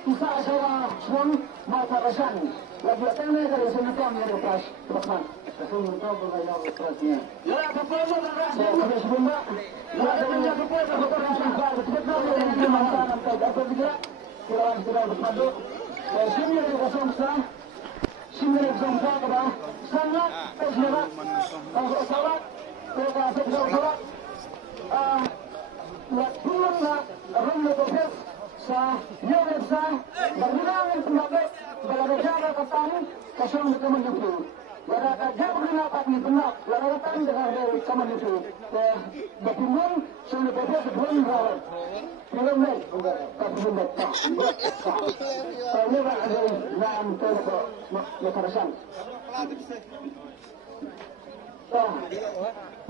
Bisa saya suang mata rasan. Lagi tanya dari sini tu ambil lepas, teman. Sebelum tahu berbayar lepasnya. Ya, apa pun rasan. Saya sebelumnya. Ya, ada apa pun rasan sebab kita tahu yang mana nanti apa juga. Kita sudah berpadu. Sini ada rasan sah. Sini ada rasan sah kepada sangat tersebar. Kalau salat, kita sedang salat. Turun nak rumah berpes. Sa yawet sa bergulangan pendapat berada katamu kasong kaman itu berada jauh dapat dibenak laratan dengan dari kaman itu berpindah sudah berpes dua rawat film ni tapi tidak saya ada nam terko mekarasan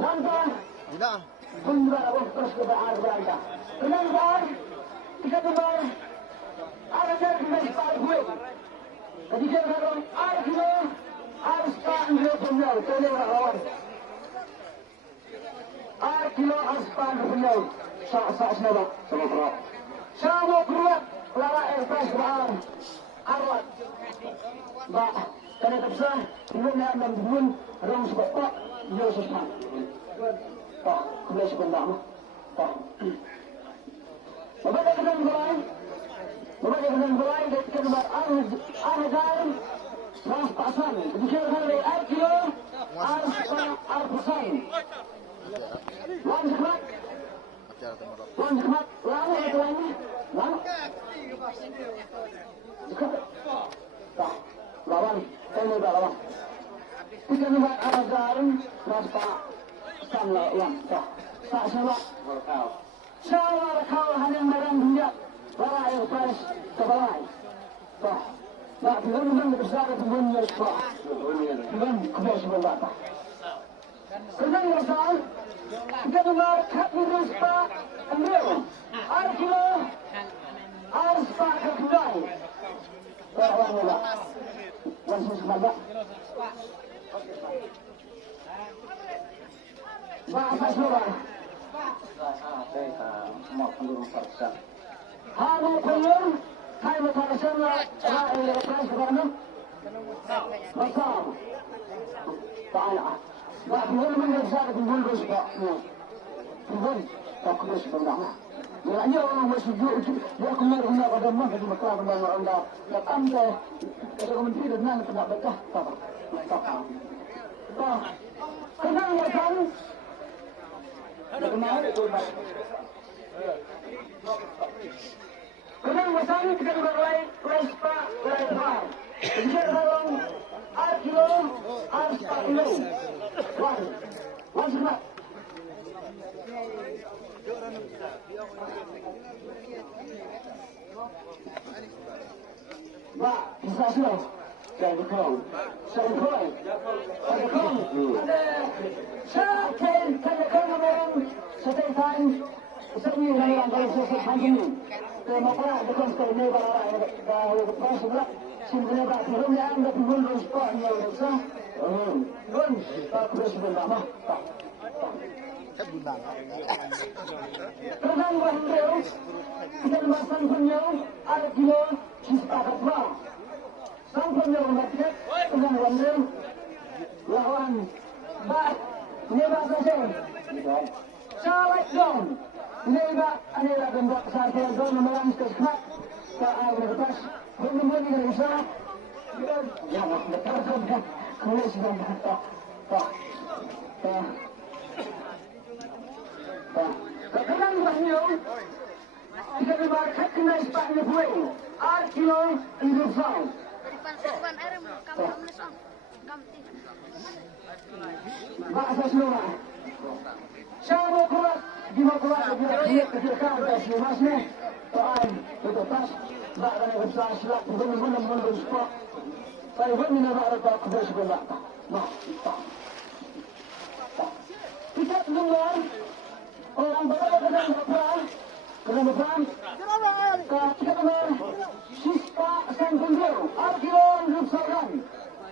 nanti tidak bunda terus ke berada kenapa kita kembali ada jadi mesbah gue ketika kalau ada kilo harus tahan dia punya telur lawan ada kilo harus tahan punya sah semua sama keluar lara ekspres bahan arwat bah karena tersa sebelumnya enam bulan orang sebab Yesus mah tak boleh sebenarnya tak Bapak jangan mulai dari keluar arhajar pasan. Jika hari kilo arpasan. Wan semat, lalu itu lagi, lalu. Lawan, ini lawan. Jika keluar arhajar pasan lawan. Tak salah. Salah kau hanya merang minyak, lara air pas kebalai. Bah, nak film besar pun mereka. Film kuda sebelah. Kenapa besar? Kita dengar kaki respa, ambil. Air kilo, air spa kedai. Orang mula, langsung sebelah. Bahasa Sunda. Halo pengen, hai mengatakan lah elektrik sekarang. Macam, tak ada. Bah belum mengesah belum rusuk. Belum tak kurus benda. Mulanya orang masih dia kemarin pada mah di Mekah kemarin orang dah datang ke menteri dan nang tidak betah apa. Bah, kenal macam Kenang masang kita juga lain pak. Bisa dalam kilo, kilo. Wan semat. Pak, bisa sudah. Saya kau. Setelah Sebenarnya dari yang kalau selesai haji kenapa bukan sekali baru sebelah sebenarnya tak belum yang anda belum respon yang besar belum tak terus bernama Tenang bahagia kita masang penyau ada kilo sepakat bah sang penyau masyarakat tenang bahagia lawan bah nebak saja salat dong Neba, adalah bentuk kesatuan dan memerangi kesehatan ke air lepas. Belum dari usaha. Jangan berterus kan. Kalau sudah berkata, Kekenang banyak. Kita dimarkat kena sepatnya gue. Kilo hidup sang. Bahasa semua. Sama kuat. Di mana dia ketika kasih masnya, tuan itu pas, bahkan yang besar silap benar-benar sport. Saya pun tidak ada kuda sebelah. Nah, kita dengar orang berada kena depan, kita dengar sispa sang kunjung, kilo lupsaran.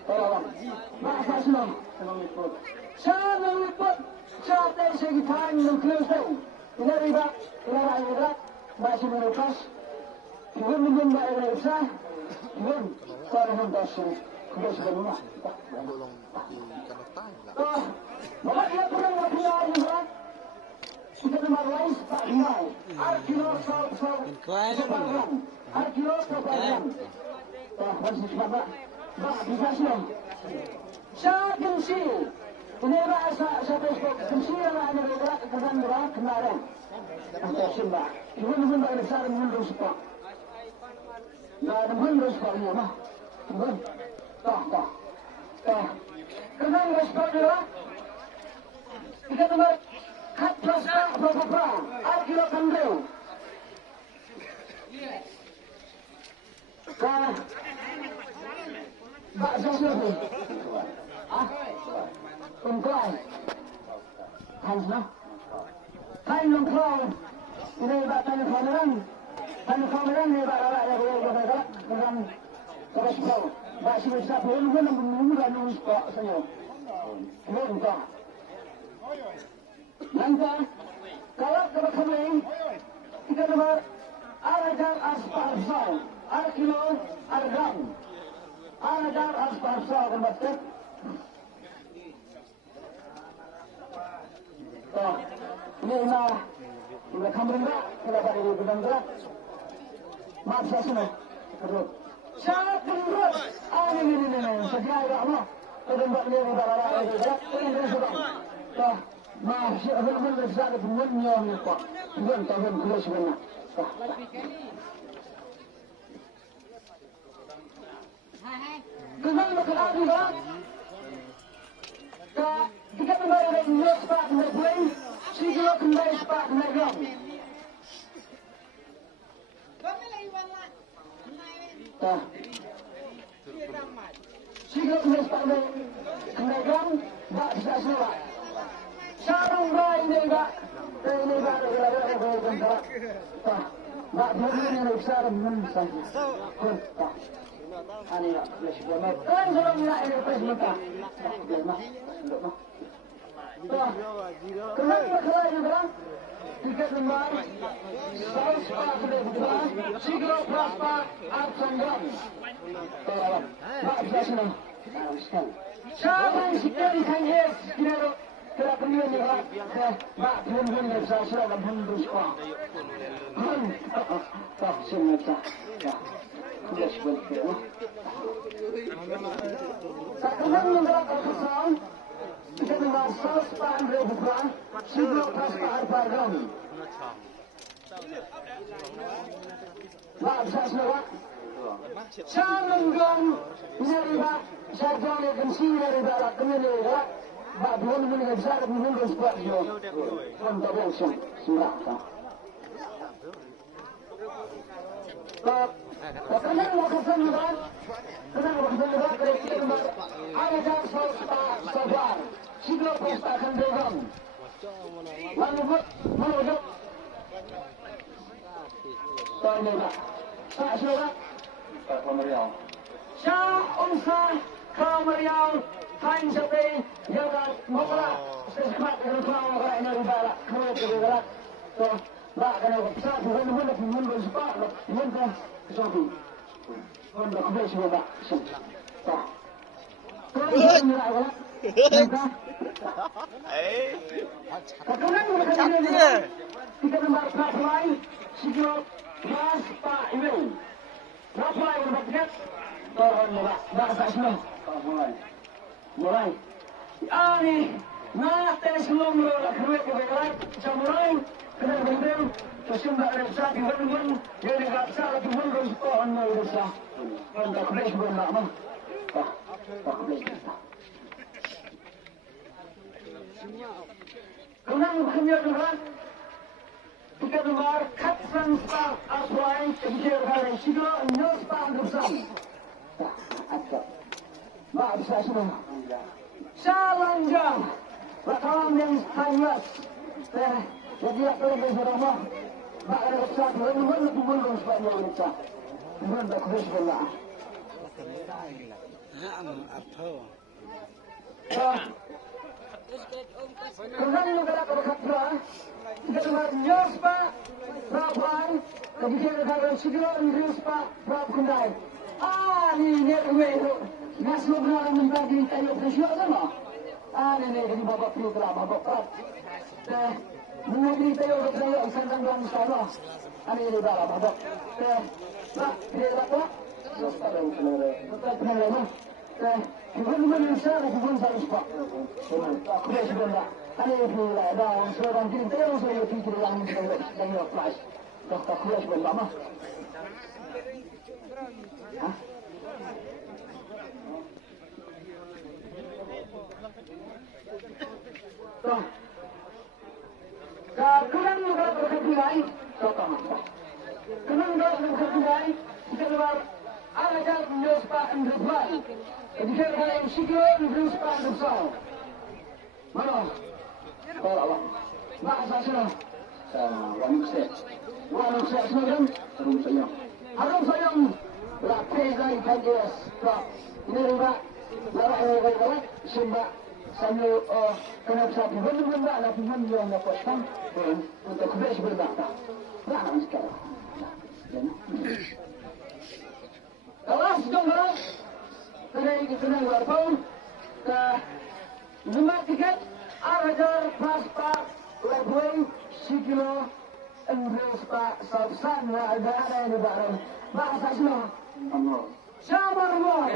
Tolong, bahasa Islam, saya ikut. Saat segi tahan nukleus tahu, ini riba, ini masih merupakan Bekas, kirim mungkin tak ada usah, kirim kalau hendak sih, kita sudah rumah. Oh, malah dia pernah berpihak juga. Kita nomor lain tak mai, arkilo separuhan, arkilo separuhan. Oh, masih cepat, bisa sih. Saya kensi, ini rasa saya Facebook kensi yang ada bergerak kemarin. Untuk simbah, ibu tak besar mengundur sepak. Nah, mengundur sepak ni mah, tak. Kenapa sepak dia? Kita nomor kat plastik berapa? Arkilo kandil. Kah, tak sesuatu. Ungkai, Hansna. Hai nongkrong, ini batanya kameran ini barat ya boleh dengan terus kau, masih bisa belum dan nunggu kok senyum, belum kok. Nanti kalau kembali kita nomor arajar asparsal, arkilo argam, arajar asparsal kembali. Ini ina kamera kita pada di gudang gerak. Maaf saya sini. Sangat menurut. Ini. Sekian ya Allah. Terdampak ini di bawah gerak. Ini sudah. Maaf saya belum bisa bermunya ni pak. Bukan tahun kelas mana. Kenal berkenal juga. Kita kembali dari news pak Negeri. Siglo kembali pak Negeri. Siglo kembali pak Negeri. Tak bisa selawat. Sarung bayi ini tak. Ini baru kita berbentak. Tak boleh ni besar mensan. Tak. Ani nak flash bomb. Kan kalau nak ini flash bomb. Kenapa kerana juga tiket lembar saus pak kedua siglo praspa arsanggam. Mak bisa senang. Siapa yang sekian kanyes kira kira pilihan ni mak pun yang saya sudah bundus pak. Tak senang tak. Flash bomb. Tak kenal mengerak kesal. Kita dengan saus pan berbuka, siglo praspa arsanggam. Mak bisa senang. Sanggam neriba sarjana kensi neriba kemana Mak belum mengajar menunggu sebab dia. Kontak langsung surah. Kenapa makan juga? Kenapa makan juga? Kerana ada jam sabar. Siglo praspa akan beragam. Lalu mana? Tahu tak? Tak sudah. Kameriau. Syah unsa kameriau kain sapi jangan ngolah sesuatu yang kau orang ini riba kau kerja tu tak kena besar bukan pun sepak pun sesuatu pun tak boleh semua tak kau ini apa kita nombor supply siglo praspa ini supply berbakat turun dah semua mulai ani nak tenis sebelum kerja kebetulan mulai kena berdiri sesungguhnya ada satu berdiri jadi tak salah tu berdiri sekolah nak berusaha untuk flash bermakna tak flash kenapa kerja dengan kita nomor katsan star aswai kecil hari siglo news pan bersam Mak bisa semua. Salam jam. Rakaman yang timeless. Jadi apa yang saya rumah. Mak ada besar. Mana lebih mungkin sebabnya wanita. Mana tak khusus bola. Kerana negara berkata, kita nyos pak, berapaan? Tapi kita kalau segera nyos pak, berapa kendai? Ni itu, nasi benar mentah di tayo presio sama. Ni jadi babak perlu telah babak perat. Mungkin tayo tayo santan dalam sana. Ini dah babak. Pak, dia apa? Sospada usulnya. Betul benar. Bukan manusia, bukan sahaja. Aku bersih benda. Ada yang ada seorang kita yang saya fikir yang kelas. Doktor aku bersih benda mah. Toh, kurang juga berkecuali. Toh, kurang juga berkecuali. Kita luar ada news pak Andrew. Jika ada yang sikit news pak Andrew. Mana? Kalau awak bahasa sana, wanita semacam harum sayang, rapi dari kajian. Ini juga orang sumba sambil kenapa sapi benda ada pun yang dapat kan untuk beres berbakta. Nah sekarang. Kalau sudah kena warpau, lima tiket, ajar paspak, lebih sikilo, Inggris pak, sabsan, ada yang barang, bahasa semua. Siapa rumah?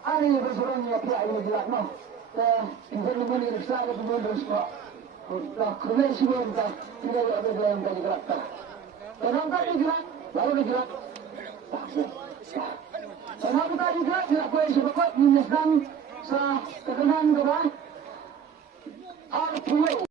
Ani bersuruhnya pihak ini jelas noh. Kita ni riksa ke pun bersuruh. Tak kena semua tak tidak ada yang tak jelas. Kenapa tak jelas? Baru jelas. Kenapa tak jelas? Tidak boleh sebab minuskan sa kekenangan kita. Arti